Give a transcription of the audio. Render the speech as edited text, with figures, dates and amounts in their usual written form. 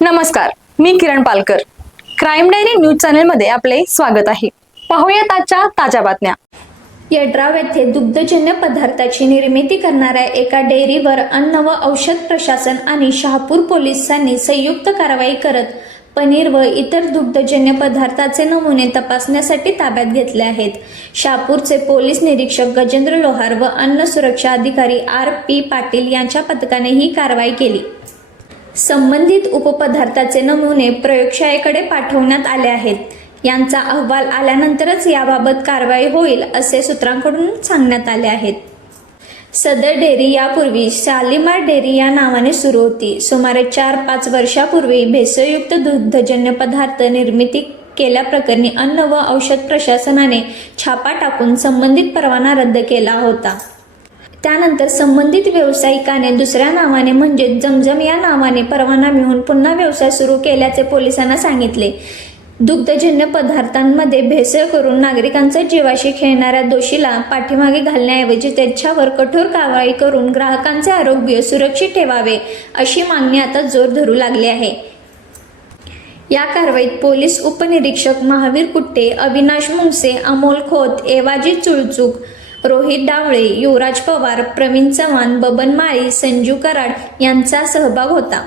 नमस्कार, मी Kiran Palkar. Crime diary news channel मध्ये आपले स्वागत आहे. पाहूयात आजच्या ताज्या बातम्या. यड्राव येथे दुग्धजन्य पदार्थाची निर्मिती करणाऱ्या एका डेअरीवर अन्न व औषध प्रशासन आणि शहापूर पोलिसांनी संयुक्त कारवाई करत पनीर व इतर दुग्धजन्य पदार्थाचे नमुने तपासण्यासाठी ताब्यात घेतले आहेत. शहापूरचे पोलीस निरीक्षक गजेंद्र लोहार व अन्न सुरक्षा अधिकारी R.P. पाटील यांच्या पथकाने ही कारवाई केली. संबंधित उपपदार्थाचे नमुने प्रयोगशाळेकडे पाठवण्यात आले आहेत. यांचा अहवाल आल्यानंतरच याबाबत कारवाई होईल असे सूत्रांकडून सांगण्यात आले आहेत. सदर डेअरी यापूर्वी शालिमार डेअरी या नावाने सुरू होती. सुमारे 4-5 वर्षापूर्वी भेसळयुक्त दुग्धजन्य पदार्थ निर्मिती केल्याप्रकरणी अन्न व औषध प्रशासनाने छापा टाकून संबंधित परवाना रद्द केला होता. त्यानंतर संबंधित व्यावसायिकाने दुसऱ्या नावाने म्हणजे जमजम या नावाने परवाना मिळवून पुन्हा व्यवसाय सुरू केल्याचे पोलिसांना सांगितले. दुग्धजन्य पदार्थांमध्ये भेसळ करून नागरिकांच्या जीवाशी खेळणाऱ्या दोषीला पाठीमागे घालण्याऐवजी त्याच्यावर कठोर कारवाई करून ग्राहकांचे आरोग्य सुरक्षित ठेवावे अशी मागणी आता जोर धरू लागली आहे. या कारवाईत पोलीस उपनिरीक्षक महावीर कुट्टे, अविनाश मुंगसे, अमोल खोत, एवाजी चुळचूक, रोहित डावळे, युवराज पवार, प्रवीण चव्हाण, बबन माळी, संजू कराड यांचा सहभाग होता.